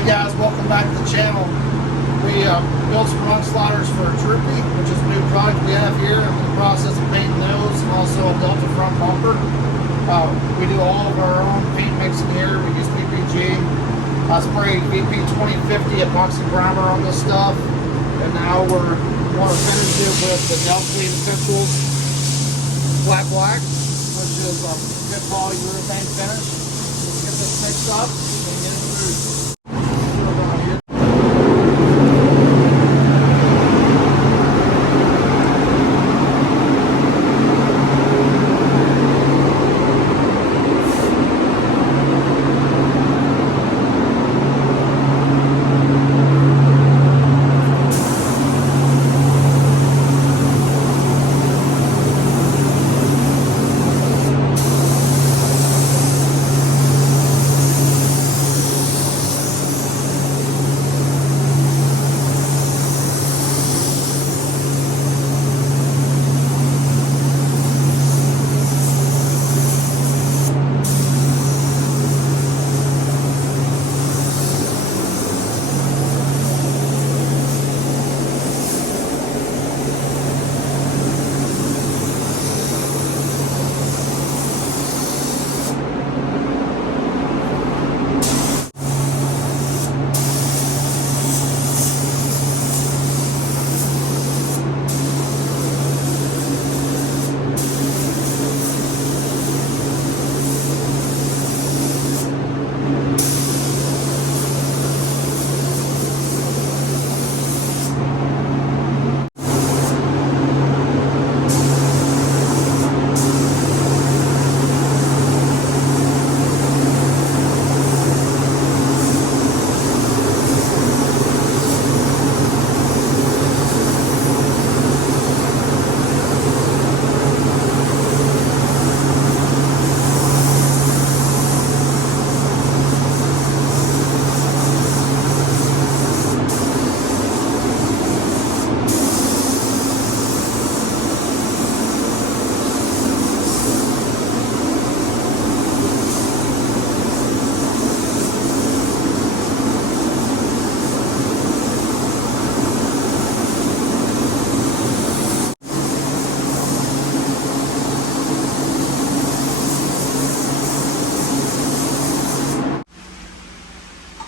Hey guys, welcome back to the channel. We built some rung sliders for a Troopy, which is a new product we have here. I'm in the process of painting those, and also a Delta front bumper. We do all of our own paint mixing here. We use PPG. I sprayed VP2050 epoxy primer on this stuff, and now we're going to finish it with the Delta Essentials flat black, which is a good quality urethane finish. Let's get this mixed up and get it through.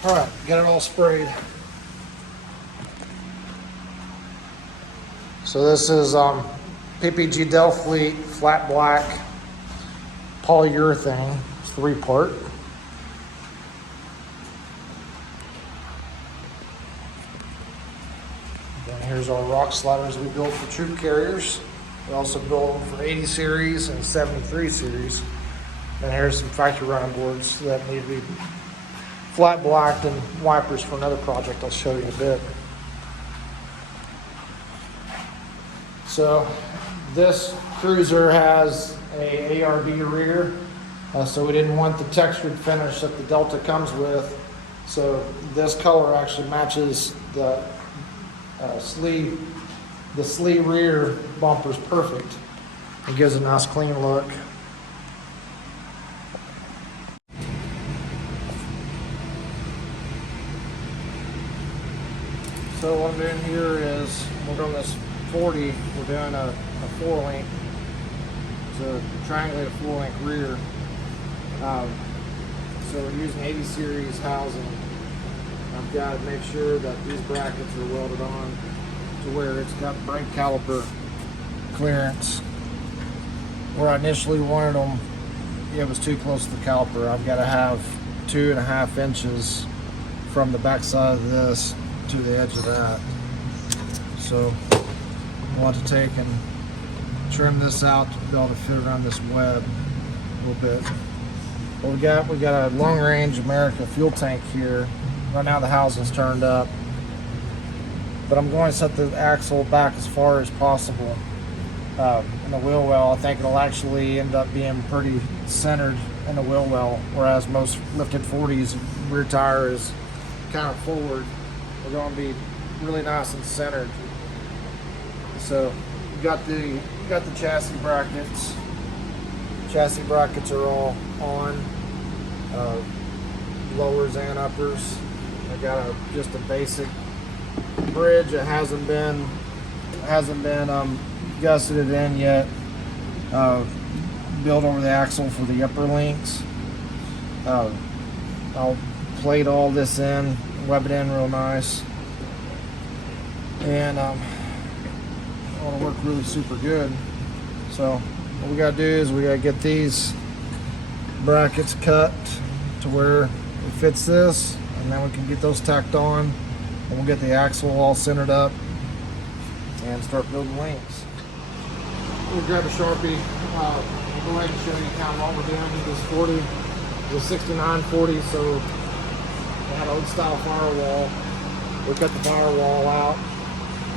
All right, get it all sprayed. So this is PPG Delfleet flat black polyurethane. It's 3-part. Then here's our rock sliders we built for troop carriers. We also built them for 80 series and 73 series. And here's some factory running boards that need to be flat blacked and wipers for another project I'll show you in a bit. So this cruiser has a ARB rear, so we didn't want the textured finish that the Delta comes with. So this color actually matches the sleeve rear bumper's perfect. It gives a nice clean look. So what I'm doing here is, we're doing this 40, we're doing a 4-link, to triangulate a 4-link rear. So we're using 80 series housing. I've got to make sure that these brackets are welded on to where it's got brake caliper clearance. Where I initially wanted them, it was too close to the caliper. I've got to have 2.5 inches from the backside of this to the edge of that. So we'll have to take and trim this out to be able to fit around this web a little bit. What we got a long range America fuel tank here. Right now the housing's turned up, but I'm going to set the axle back as far as possible in the wheel well. I think it'll actually end up being pretty centered in the wheel well, whereas most lifted 40s rear tire is kind of forward. We're going to be really nice and centered. So we got the chassis brackets. Chassis brackets are all on, lowers and uppers. I got just a basic bridge that hasn't been gusseted in yet. Built over the axle for the upper links. I'll plate all this in, web it in real nice, and it'll work really super good. So what we gotta do is we gotta get these brackets cut to where it fits this, and then we can get those tacked on, and we'll get the axle all centered up and start building links. We'll grab a Sharpie. Go ahead and show you kind of what we're doing. This 40 is a 6940, so we had old style firewall. We cut the firewall out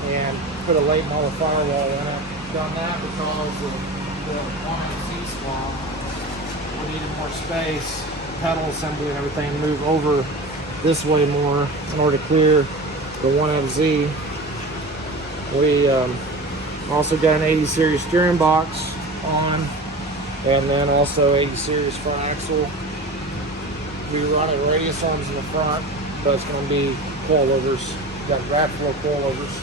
and put a late model firewall in it. Done that because of the seat swap. We needed more space, pedal assembly and everything to move over this way more in order to clear the 1FZ. We also got an 80 series steering box on, and then also 80 series front axle. We run a radius arms in the front, but it's going to be coilovers. Got rack flow coilovers.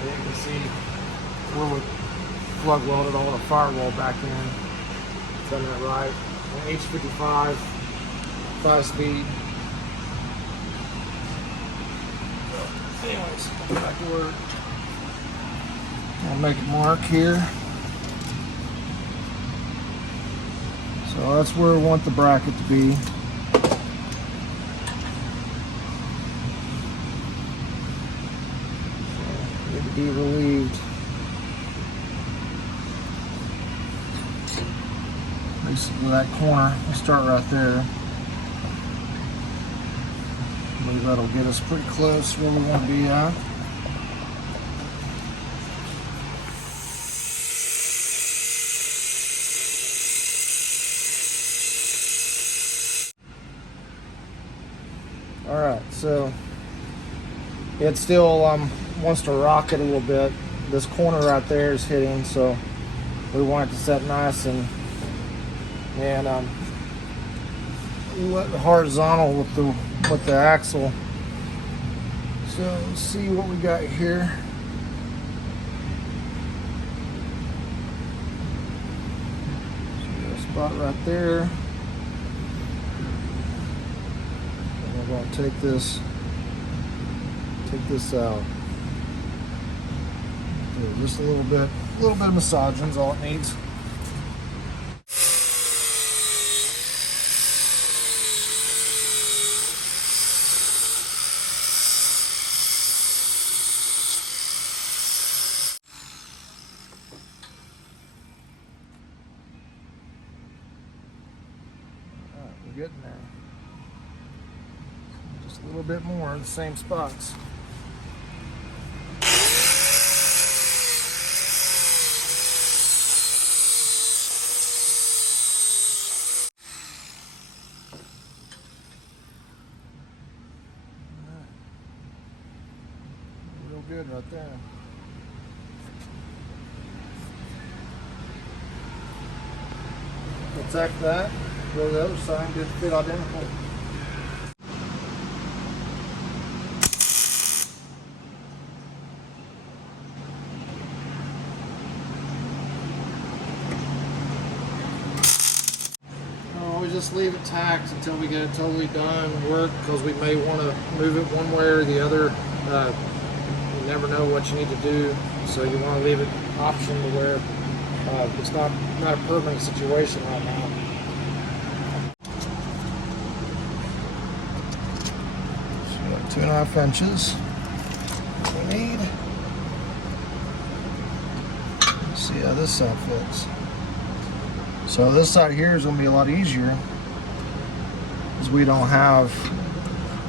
And you can see where we plug welded all the firewall back in. Done that right. An H55 5-speed. Anyways, back to work. I'll make a mark here. So that's where we want the bracket to be. Need to be relieved. Basically that corner, we'll start right there. I believe that'll get us pretty close where we want to be at. Alright, so it still wants to rock it a little bit. This corner right there is hitting, so we want it to set nice and horizontal with the axle. So let's see what we got here. So we got a spot right there. And we're going to take this out. Do just a little bit of massaging is all it needs. We're getting there. Just a little bit more in the same spots. Real good right there. Attack that. Go to the other side, didn't fit identical. Always just leave it tacked until we get it totally done and work, because we may want to move it one way or the other. You never know what you need to do, so you want to leave it option to where it's not a permanent situation right now. So 2.5 inches we need. Let's see how this side fits. So this side here is going to be a lot easier, because we don't have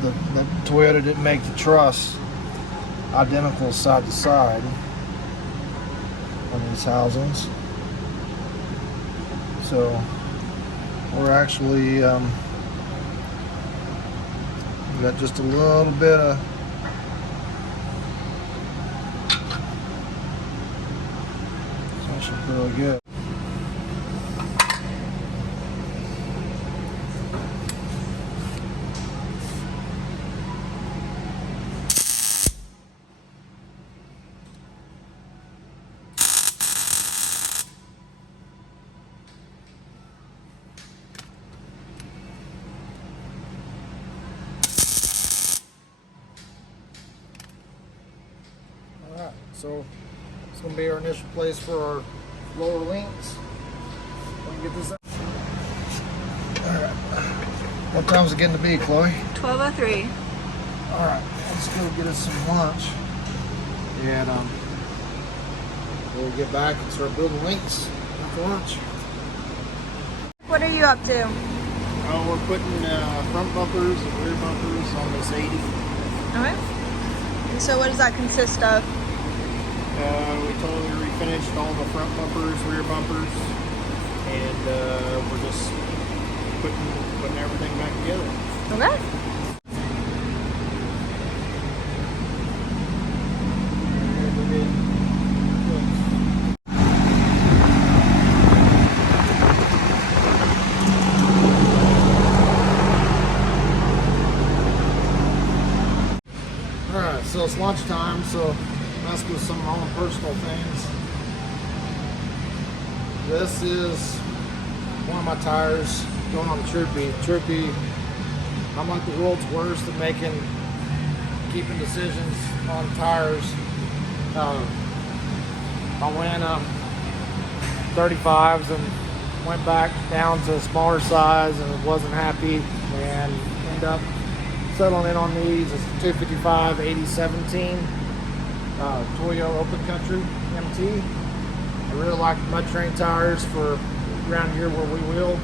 the Toyota didn't make the truss identical side to side on these housings. So we're actually we got just a little bit of so that should be really good. So it's going to be our initial place for our lower links. We can get this out. All right. What time's it getting to be, Chloe? 12:03. All right, let's go get us some lunch. And we'll get back and start building links after lunch. What are you up to? We're putting front bumpers and rear bumpers on this 80. Okay. And so what does that consist of? We totally refinished all the front bumpers, rear bumpers, and we're just putting everything back together. Okay. Alright, so it's lunchtime, so mess with some of my own personal things. This is one of my tires going on the Troopy. Troopy, I'm like the world's worst at keeping decisions on tires. I went 35s and went back down to a smaller size and wasn't happy, and ended up settling in on these. It's 255 8017 Toyo Open Country MT. I really like mud train tires for around here where we wheel,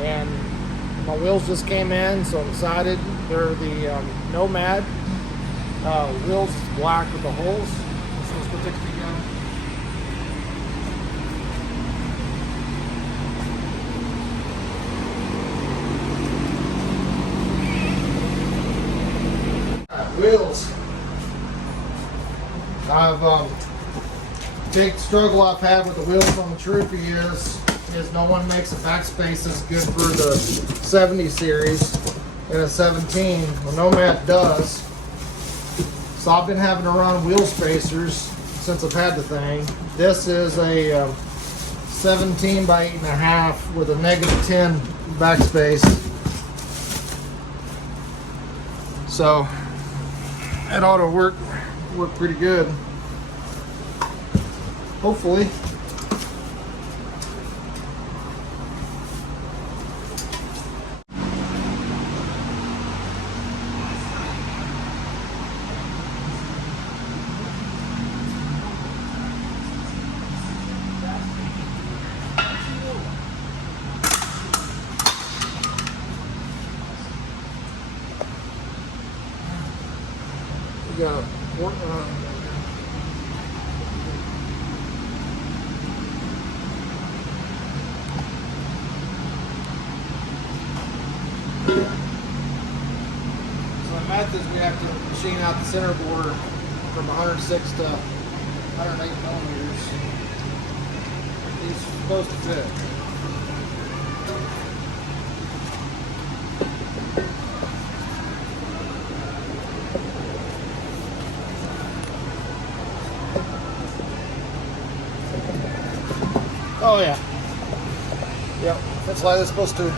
and my wheels just came in, so I'm excited. They're the Nomad wheels, black with the holes. So let's go take a peek at them. Wheels. Big struggle I've had with the wheels on the Troopy is no one makes a backspace as good for the 70 series in a 17. Well, Nomad does. So I've been having to run wheel spacers since I've had the thing. This is a 17 by 8.5 with a -10 backspace. So it ought to work pretty good. Hopefully. We got methods, we have to machine out the center board from 106 to 108 millimeters. These are supposed to fit. Oh yeah. Yep, that's like it's supposed to.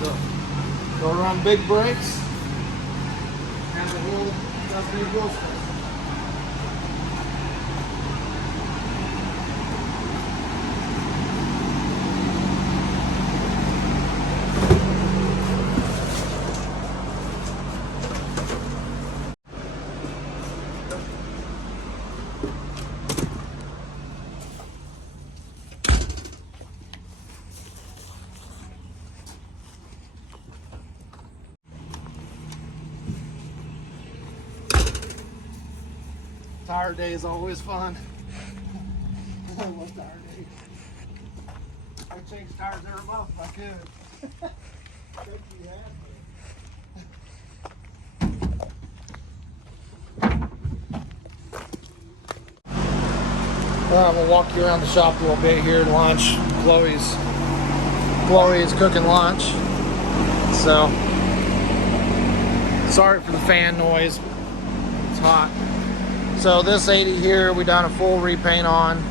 So, go around big brakes, and the wheel does need wheel space. Tire day is always fun. I love tire day. I'd change tires every month if I could. Think you had me. I'm gonna walk you around the shop a little bit here to lunch. Chloe's cooking lunch. So sorry for the fan noise. It's hot. So this 80 here, we done a full repaint on.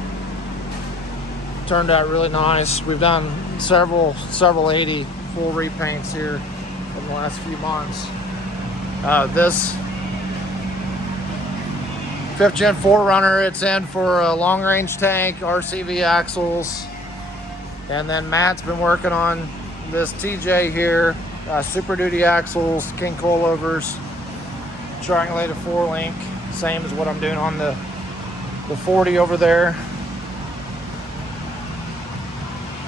Turned out really nice. We've done several 80 full repaints here at the last few months. This 5th Gen 4Runner, it's in for a long range tank, RCV axles. And then Matt's been working on this TJ here, Super Duty axles, King coilovers, triangulated 4-link, same as what I'm doing on the 40 over there.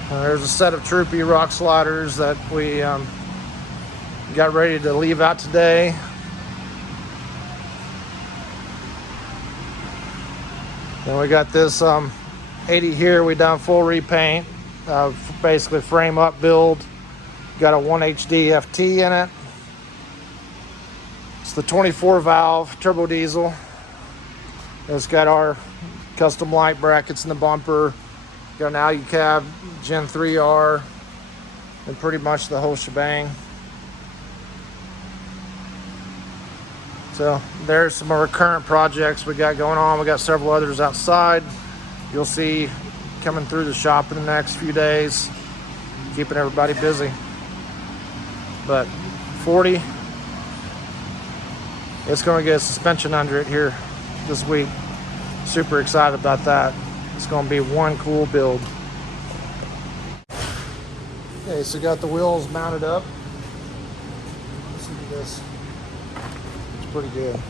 There's a set of Troopy rock sliders that we got ready to leave out today. Then we got this 80 here, we done full repaint, basically frame up build. Got a 1HD FT in it. It's the 24 valve turbo diesel. It's got our custom light brackets in the bumper. Got an Alucab Gen 3R and pretty much the whole shebang. So there's some of our current projects we got going on. We got several others outside you'll see coming through the shop in the next few days, keeping everybody busy. But 40, it's going to get a suspension under it here this week. Super excited about that. It's going to be one cool build. Okay, so got the wheels mounted up. Let's look at this. It's pretty good.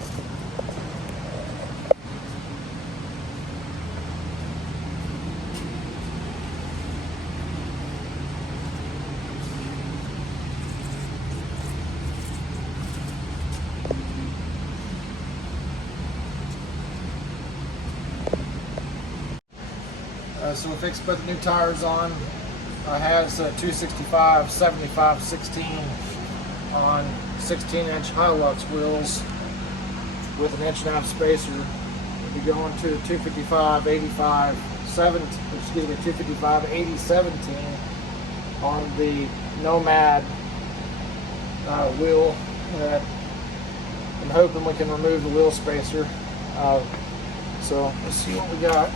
So we fixed to put the new tires on. I had a 265 75 16 on 16-inch Hilux wheels with an 1.5-inch spacer. We'll be going to 255 85 7, excuse me, 255 80 17 on the Nomad wheel. I'm hoping we can remove the wheel spacer. So let's see what we got.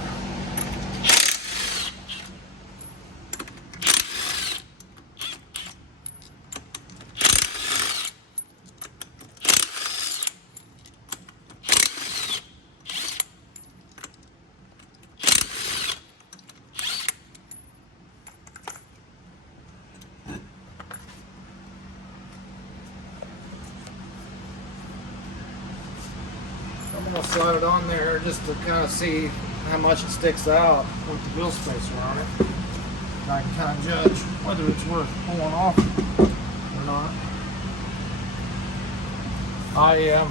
I'm going to slide it on there just to kind of see how much it sticks out with the wheel spacer on it. And I can kind of judge whether it's worth pulling off or not. I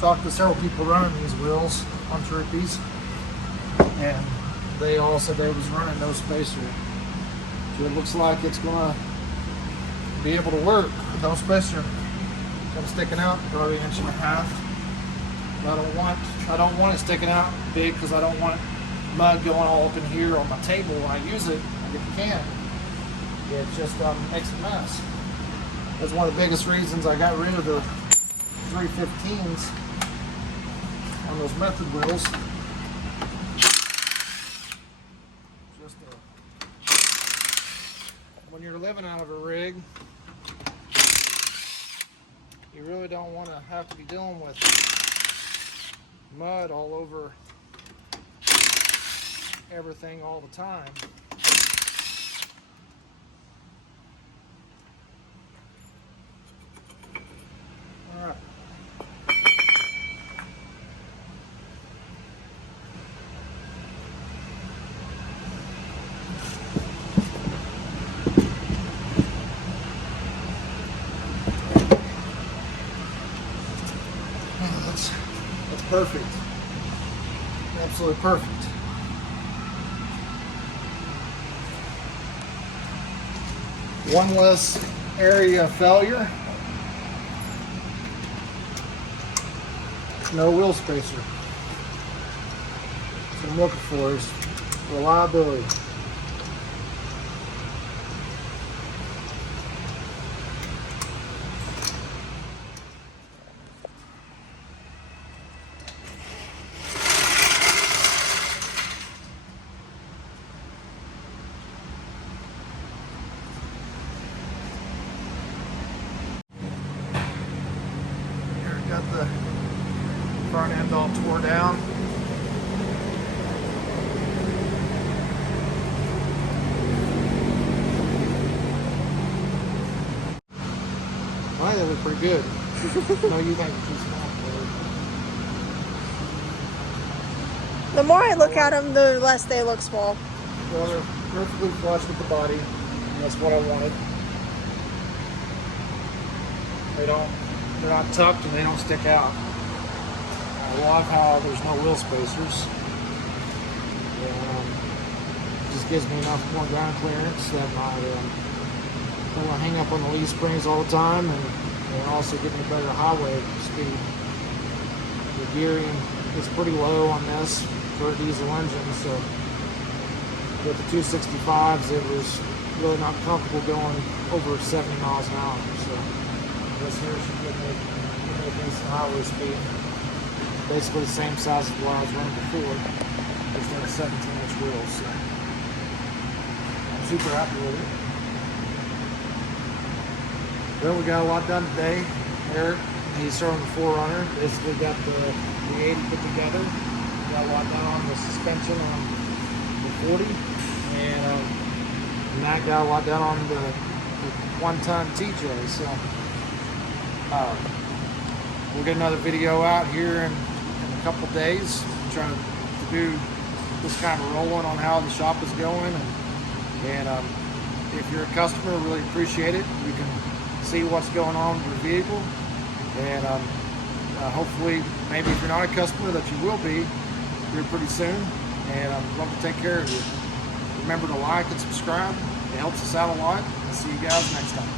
talked to several people running these wheels on Troopies, and they all said they was running no spacer. So it looks like it's going to be able to work with no spacer. Kind of sticking out probably 1.5 inches. I don't want it sticking out big because I don't want mud going all up in here on my table when I use it. I get the can. It just makes a mess. That's one of the biggest reasons I got rid of the 315s on those method wheels. When you're living out of a rig, you really don't want to have to be dealing with mud all over everything all the time. All right. That's perfect. Absolutely perfect. One less area of failure. No wheel spacer. What I'm looking for is reliability. they look pretty good. No, you think it's too small for it. The more I look at them, the less they look small. Well, they're perfectly flush with the body. And that's what I wanted. They're not tucked and they don't stick out. I love how there's no wheel spacers. Just gives me enough more ground clearance that I don't want to hang up on the leaf springs all the time, and also give me better highway speed. The gearing is pretty low on this for a diesel engine, so with the 265s it was really not comfortable going over 70 miles an hour. So this here should give me a decent highway speed. Basically the same size as what I was running before, just on a 17-inch wheel. So I'm super happy with it. Well, we got a lot done today. Eric, he's starting the 4Runner. Basically got the 80 put together. Got a lot done on the suspension on the 40. And Matt got a lot done on the 1-ton TJ. So we'll get another video out here in a couple days. I'm trying to do this kind of rolling on how the shop is going. And if you're a customer, really appreciate it. You can see what's going on with your vehicle, and hopefully, maybe if you're not a customer, that you will be here pretty soon, and I'd love to take care of you. Remember to like and subscribe. It helps us out a lot. I'll see you guys next time.